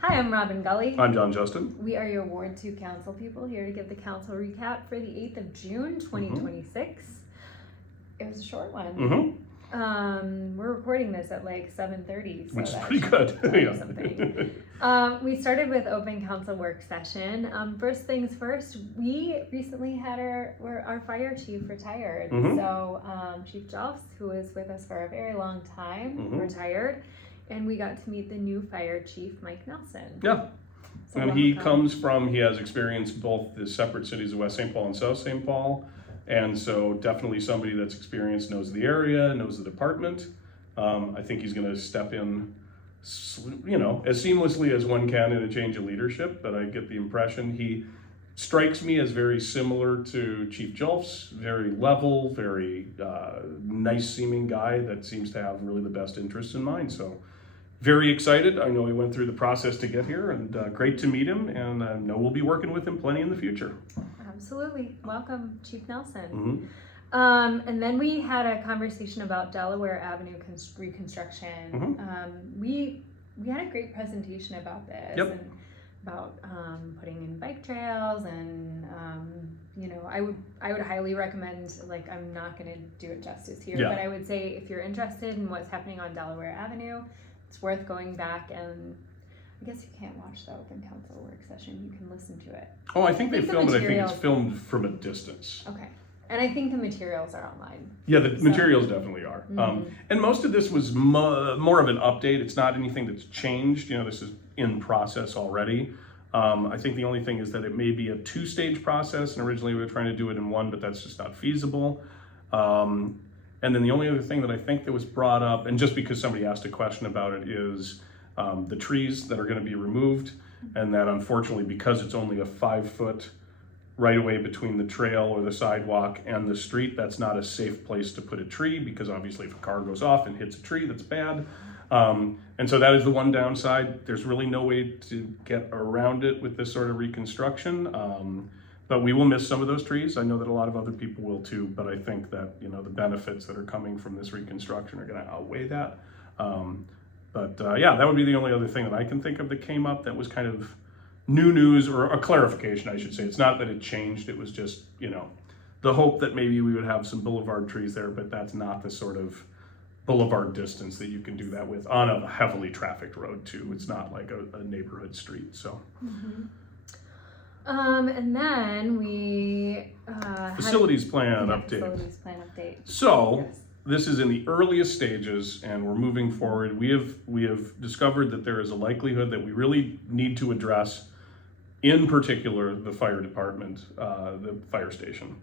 Hi, I'm Robin Gully. I'm John Justin. We are your Ward 2 council people here to give the council recap for the 8th of June, 2026. It was a short one. We're recording this at like 7:30, so which is pretty good. We started with open council work session. First things first, we recently had our fire chief retired. So Chief Jelfs, who was with us for a very long time, retired. And we got to meet the new fire chief, Mike Nelson. Yeah. So and he has experience both the separate cities of West St. Paul and South St. Paul. And so definitely somebody that's experienced, knows the area, knows the department. I think he's going to step in, as seamlessly as one can in a change of leadership. But I get the impression he strikes me as very similar to Chief Jelfs, very level, very nice seeming guy that seems to have really the best interests in mind. So very excited. I know he went through the process to get here, and great to meet him, and I know we'll be working with him plenty in the future. Absolutely. Welcome, Chief Nelson. And then we had a conversation about Delaware Avenue reconstruction. We had a great presentation about this. And about putting in bike trails, and I would highly recommend, like, I'm not going to do it justice here, but I would say if you're interested in what's happening on Delaware Avenue, it's worth going back. And I guess you can't watch the open council work session, you can listen to it. Oh, I think they filmed it. I think it's filmed from a distance. Okay. And I think the materials are online. Yeah, the materials definitely are. And most of this was more of an update. It's not anything that's changed. This is in process already. I think the only thing is that it may be a two-stage process, and originally we were trying to do it in one, but that's just not feasible. And then the only other thing that I think that was brought up, and just because somebody asked a question about it, is the trees that are going to be removed, and that unfortunately, because it's only a 5-foot right away between the trail or the sidewalk and the street, that's not a safe place to put a tree, because obviously if a car goes off and hits a tree, that's bad. And so that is the one downside. There's really no way to get around it with this sort of reconstruction. But we will miss some of those trees. I know that a lot of other people will too, but I think that the benefits that are coming from this reconstruction are going to outweigh that. That would be the only other thing that I can think of that came up that was kind of new news, or a clarification, I should say. It's not that it changed, it was just, the hope that maybe we would have some boulevard trees there, but that's not the sort of boulevard distance that you can do that with on a heavily trafficked road too. It's not like a neighborhood street, so. And then we facilities plan update. Facilities plan update. So this is in the earliest stages, and we're moving forward. We have discovered that there is a likelihood that we really need to address, in particular, the fire department, the fire station.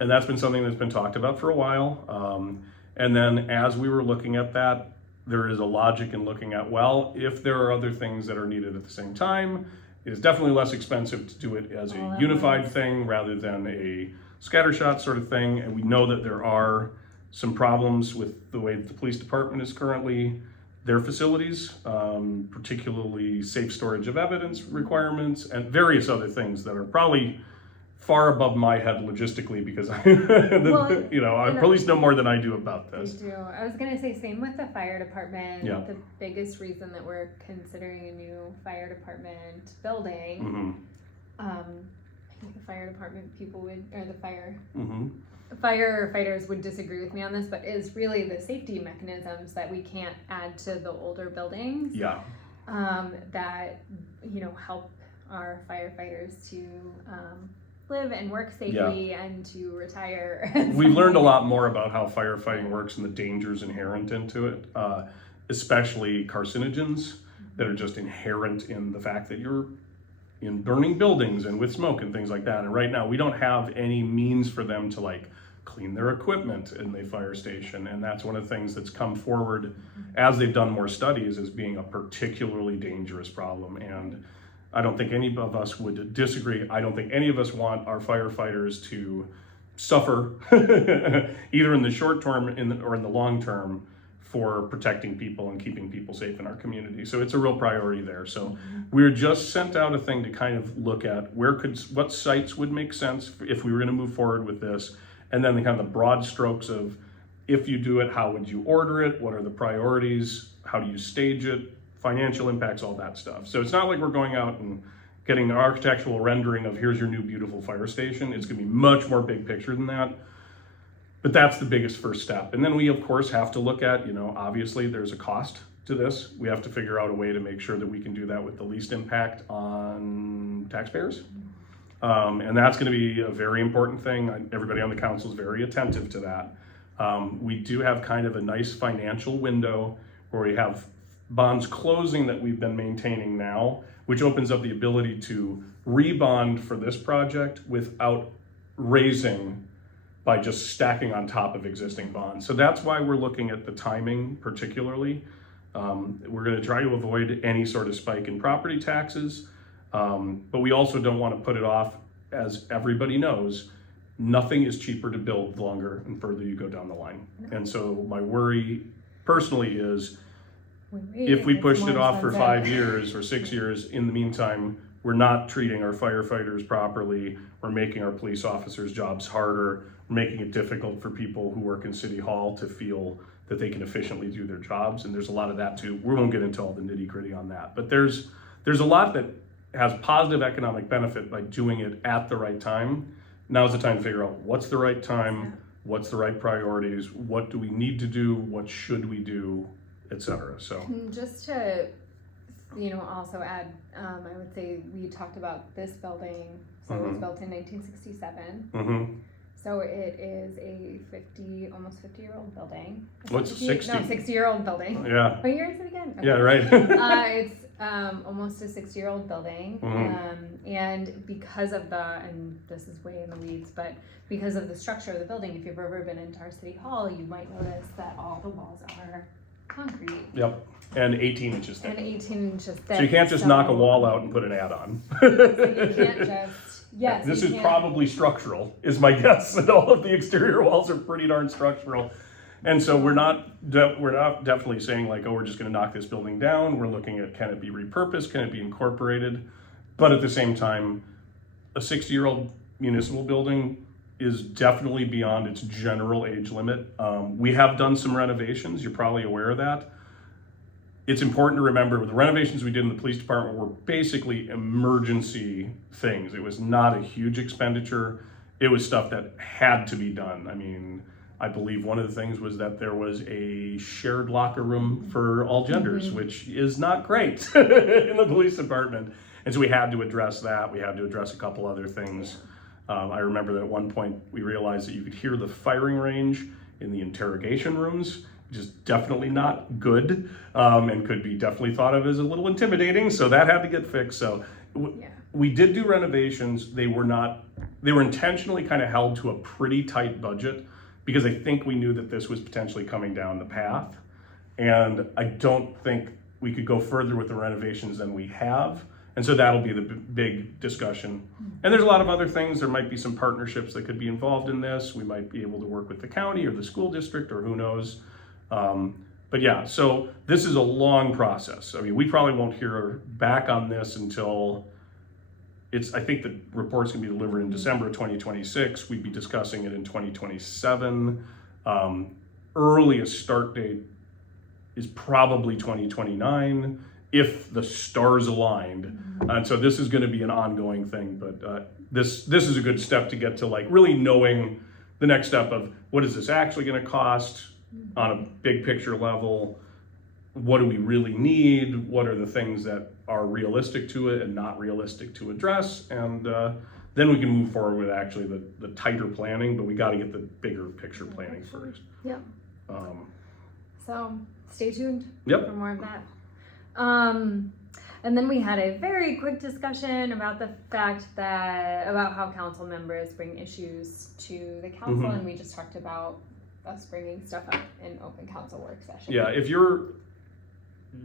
And that's been something that's been talked about for a while. And then as we were looking at that, there is a logic in looking at, well, if there are other things that are needed at the same time, it is definitely less expensive to do it as a unified thing rather than a scattershot sort of thing. And we know that there are some problems with the way that the police department is currently, their facilities, particularly safe storage of evidence requirements and various other things that are probably far above my head logistically, because police know more than I do about this. They do. I was going to say same with the fire department. The biggest reason that we're considering a new fire department building, I think the fire department people would, or the firefighters would disagree with me on this, but is really the safety mechanisms that we can't add to the older buildings. That help our firefighters to live and work safely and to retire. We've learned a lot more about how firefighting works and the dangers inherent into it, especially carcinogens that are just inherent in the fact that you're in burning buildings and with smoke and things like that. And right now we don't have any means for them to clean their equipment in the fire station. And that's one of the things that's come forward as they've done more studies as being a particularly dangerous problem. And I don't think any of us would disagree. I don't think any of us want our firefighters to suffer either in the short term or in the long term for protecting people and keeping people safe in our community. So it's a real priority there. So we're just sent out a thing to kind of look at what sites would make sense if we were going to move forward with this, and then the kind of the broad strokes of, if you do it, how would you order it? What are the priorities? How do you stage it? financial impacts, all that stuff. So it's not like we're going out and getting an architectural rendering of here's your new beautiful fire station. It's gonna be much more big picture than that. But that's the biggest first step. And then we of course have to look at, obviously there's a cost to this. We have to figure out a way to make sure that we can do that with the least impact on taxpayers. And that's gonna be a very important thing. Everybody on the council is very attentive to that. We do have kind of a nice financial window where we have bonds closing that we've been maintaining now, which opens up the ability to rebond for this project without raising by just stacking on top of existing bonds. So that's why we're looking at the timing particularly. We're going to try to avoid any sort of spike in property taxes, but we also don't want to put it off. As everybody knows, nothing is cheaper to build the longer and further you go down the line. And so my worry personally is if we pushed it off for 5 years or 6 years, in the meantime, we're not treating our firefighters properly, we're making our police officers' jobs harder, we're making it difficult for people who work in City Hall to feel that they can efficiently do their jobs, and there's a lot of that too. We won't get into all the nitty-gritty on that, but there's a lot that has positive economic benefit by doing it at the right time. Now's the time to figure out what's the right time, what's the right priorities, what do we need to do, what should we do, etc. So just to also add, I would say we talked about this building. So it was built in 1967. So it is a almost 50-year-old building. What's 60? No, 60-year-old building. Yeah. What year is it again? Okay. Yeah, right. It's almost a 60-year-old building, and because of and this is way in the weeds, but because of the structure of the building, if you've ever been into our City Hall, you might notice that all the walls are concrete. Yep. And 18 inches thick. And 18 inches thick. So you can't just knock a wall out and put an add on. So you can't just, yes. This is probably structural, is my guess. And all of the exterior walls are pretty darn structural. And so we're not definitely saying like, oh, we're just going to knock this building down. We're looking at, can it be repurposed? Can it be incorporated? But at the same time, a 60-year-old municipal building is definitely beyond its general age limit. We have done some renovations. You're probably aware of that. It's important to remember the renovations we did in the police department were basically emergency things. It was not a huge expenditure. It was stuff that had to be done. I mean, I believe one of the things was that there was a shared locker room for all genders, which is not great in the police department. And so we had to address that. We had to address a couple other things. I remember that at one point we realized that you could hear the firing range in the interrogation rooms, which is definitely not good, and could be definitely thought of as a little intimidating. So that had to get fixed. So we did do renovations. They were intentionally kind of held to a pretty tight budget because I think we knew that this was potentially coming down the path. And I don't think we could go further with the renovations than we have. And so that'll be the big discussion. And there's a lot of other things. There might be some partnerships that could be involved in this. We might be able to work with the county or the school district or who knows. But yeah, so this is a long process. I mean, we probably won't hear back on this until I think the report's gonna be delivered in December of 2026. We'd be discussing it in 2027. Earliest start date is probably 2029 if the stars aligned. And so this is gonna be an ongoing thing, but this is a good step to get to like really knowing the next step of what is this actually gonna cost on a big picture level? What do we really need? What are the things that are realistic to it and not realistic to address? And then we can move forward with actually the tighter planning, but we got to get the bigger picture planning first. Yep. So stay tuned for more of that. And then we had a very quick discussion about the fact about how council members bring issues to the council, and we just talked about us bringing stuff up in open council work session. Yeah, if you're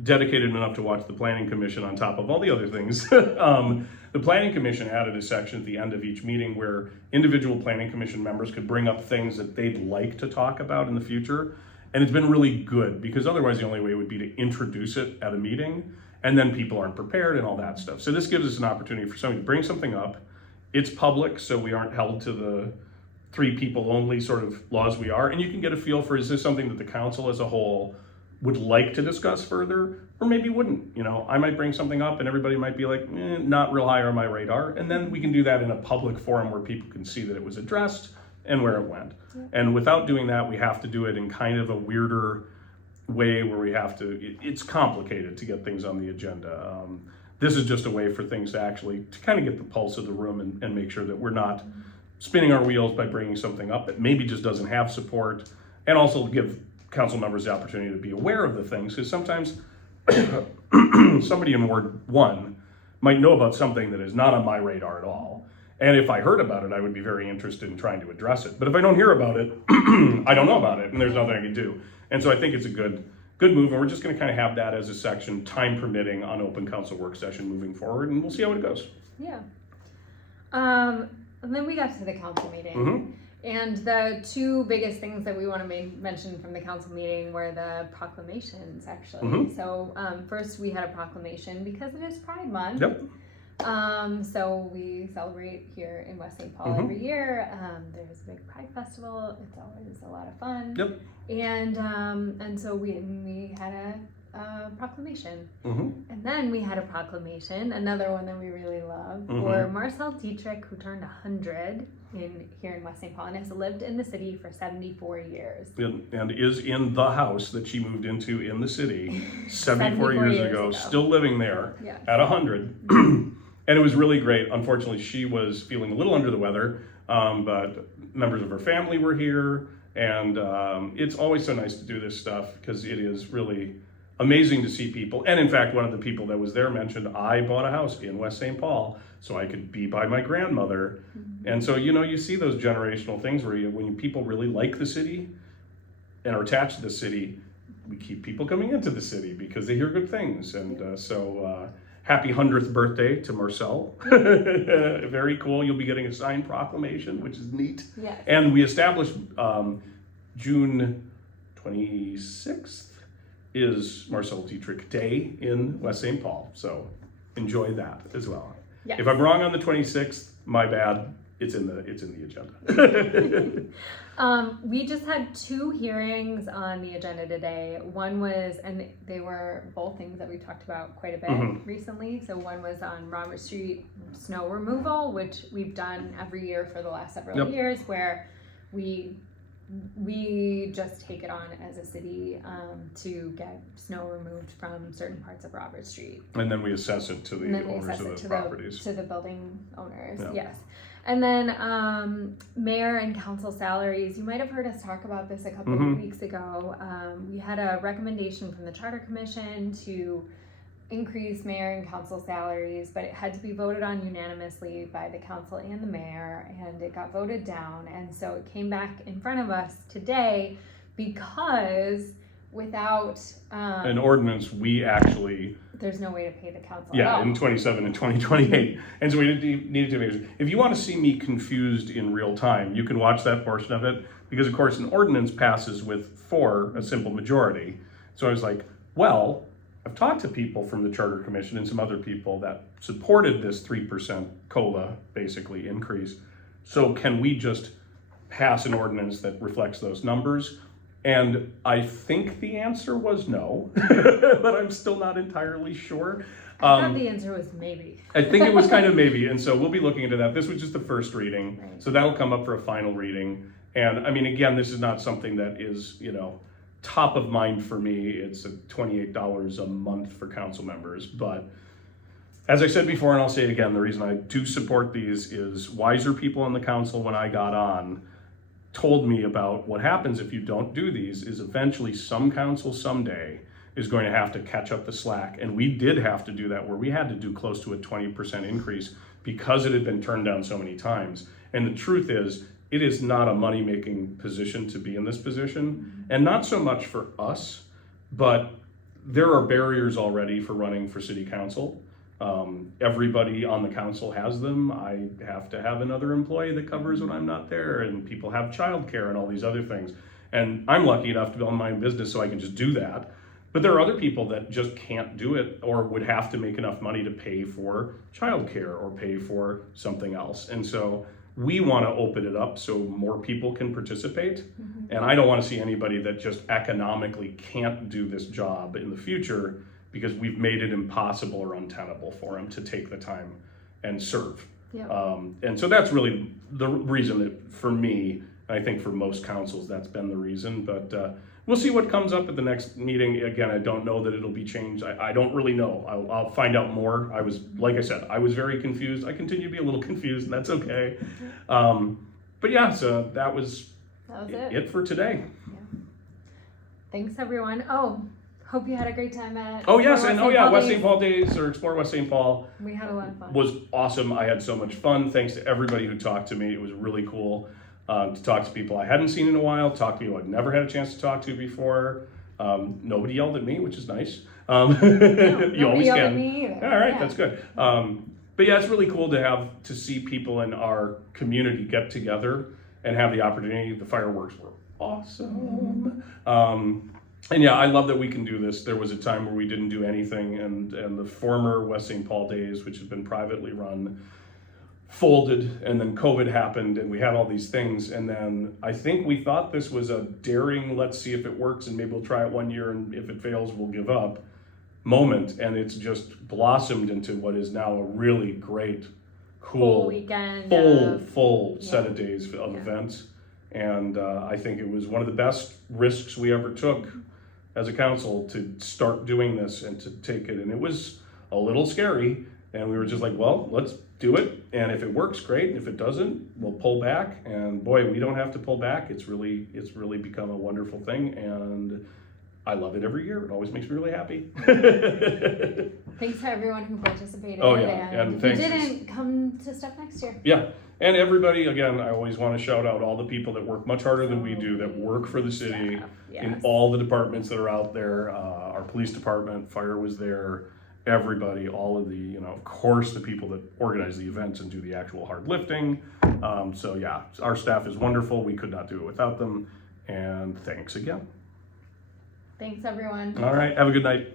dedicated enough to watch the Planning Commission on top of all the other things, the Planning Commission added a section at the end of each meeting where individual Planning Commission members could bring up things that they'd like to talk about in the future. And it's been really good because otherwise the only way would be to introduce it at a meeting and then people aren't prepared and all that stuff. So this gives us an opportunity for somebody to bring something up. It's public, so we aren't held to the 3 people only sort of laws we are. And you can get a feel for, is this something that the council as a whole would like to discuss further, or maybe wouldn't. I might bring something up and everybody might be like, not real high on my radar. And then we can do that in a public forum where people can see that it was addressed and where it went. Yeah. And without doing that, we have to do it in kind of a weirder way where we have to, it's complicated to get things on the agenda. This is just a way for things to kind of get the pulse of the room and make sure that we're not spinning our wheels by bringing something up that maybe just doesn't have support, and also give council members the opportunity to be aware of the things, because sometimes somebody in Ward 1 might know about something that is not on my radar at all. And if I heard about it, I would be very interested in trying to address it. But if I don't hear about it, I don't know about it, and there's nothing I can do. And so I think it's a good move, and we're just going to kind of have that as a section, time permitting, on open council work session moving forward, and we'll see how it goes. Yeah. And then we got to the council meeting. And the two biggest things that we want to mention from the council meeting were the proclamations, actually. So first we had a proclamation because it is Pride Month. Yep. So we celebrate here in West St. Paul every year. There's a big Pride Festival. It's always a lot of fun. Yep. And so we had a proclamation. And then we had a proclamation, another one that we really love, for Marcel Dietrich, who turned 100 here in West St. Paul and has lived in the city for 74 years. And is in the house that she moved into in the city 74 years ago, still living there at 100. And it was really great. Unfortunately, she was feeling a little under the weather, but members of her family were here. And it's always so nice to do this stuff, because it is really amazing to see people. And in fact, one of the people that was there mentioned, I bought a house in West St. Paul so I could be by my grandmother. And so, you see those generational things where when people really like the city and are attached to the city, we keep people coming into the city because they hear good things. And so happy 100th birthday to Marcel. Very cool. You'll be getting a signed proclamation, which is neat. Yes. And we established June 26th is Marcel Dietrich Day in West St. Paul. So enjoy that as well. Yes. If I'm wrong on the 26th, my bad. It's in the agenda. We just had two hearings on the agenda today. One was, and they were both things that we talked about quite a bit recently. So one was on Robert Street snow removal, which we've done every year for the last several years, where we just take it on as a city to get snow removed from certain parts of Robert Street. And then we assess it to the owners of the properties. To the building owners, yes. And then mayor and council salaries. You might have heard us talk about this a couple of weeks ago. We had a recommendation from the Charter Commission to increase mayor and council salaries, but it had to be voted on unanimously by the council and the mayor, and it got voted down. And so it came back in front of us today because without an ordinance, there's no way to pay the council. In 27 and 2028. And so we needed to make. If you want to see me confused in real time, you can watch that portion of it, because of course an ordinance passes with a simple majority. So I was like, well, I've talked to people from the Charter Commission and some other people that supported this 3% COLA basically increase. So can we just pass an ordinance that reflects those numbers? And I think the answer was no, but I'm still not entirely sure. I thought the answer was maybe. I think it was kind of maybe, and so we'll be looking into that. This was just the first reading, so that'll come up for a final reading. And I mean, again, this is not something that is, top of mind for me. It's $28 a month for council members. But as I said before, and I'll say it again, the reason I do support these is wiser people on the council when I got on told me about what happens if you don't do these is eventually some council someday is going to have to catch up the slack. And we did have to do that, where we had to do close to a 20% increase because it had been turned down so many times. And the truth is, it is not a money-making position to be in this position, and not so much for us, but there are barriers already for running for city council. Everybody on the council has them. I have to have another employee that covers when I'm not there, and people have childcare and all these other things. And I'm lucky enough to be on my own business, so I can just do that. But there are other people that just can't do it, or would have to make enough money to pay for childcare or pay for something else. And so we want to open it up so more people can participate. And I don't want to see anybody that just economically can't do this job in the future because we've made it impossible or untenable for them to take the time and serve. Yeah. And so that's really the reason that for me, I think for most councils, that's been the reason. But we'll see what comes up at the next meeting. Again, I don't know that it'll be changed. I don't really know. I'll find out more. Like I said, I was very confused. I continue to be a little confused, and that's okay. But yeah, so that was it for today. Yeah. Thanks, everyone. Oh, hope you had a great time at West St. Paul Days or Explore West St. Paul. We had a lot of fun. Was awesome. I had so much fun. Thanks to everybody who talked to me. It was really cool to talk to people I hadn't seen in a while, talk to people I'd never had a chance to talk to before. Nobody yelled at me, which is nice. You always yelled can. at me either. All right, Yeah. that's good. But yeah, it's really cool to see people in our community get together and have the opportunity. The fireworks were awesome. And yeah, I love that we can do this. There was a time where we didn't do anything, and the former West St. Paul Days, which had been privately run, folded, and then COVID happened, and we had all these things. And then I think we thought this was a daring, let's see if it works, and maybe we'll try it 1 year, and if it fails, we'll give up moment. And it's just blossomed into what is now a really great, cool, Whole weekend, full set of days of events. And I think it was one of the best risks we ever took as a council to start doing this and to take it. And it was a little scary, and we were just like, well, let's do it. And if it works, great. And if it doesn't, we'll pull back. And boy, we don't have to pull back. It's really become a wonderful thing. And I love it every year. It always makes me really happy. Thanks to everyone who participated. Oh yeah, and if thanks. you didn't, come to stuff next year. Yeah, and everybody, again, I always want to shout out all the people that work much harder than we do, that work for the city in all the departments that are out there. Our police department, fire was there, everybody, all of the, of course, the people that organize the events and do the actual hard lifting. So yeah, our staff is wonderful. We could not do it without them. And thanks again. Thanks, everyone. All right, have a good night.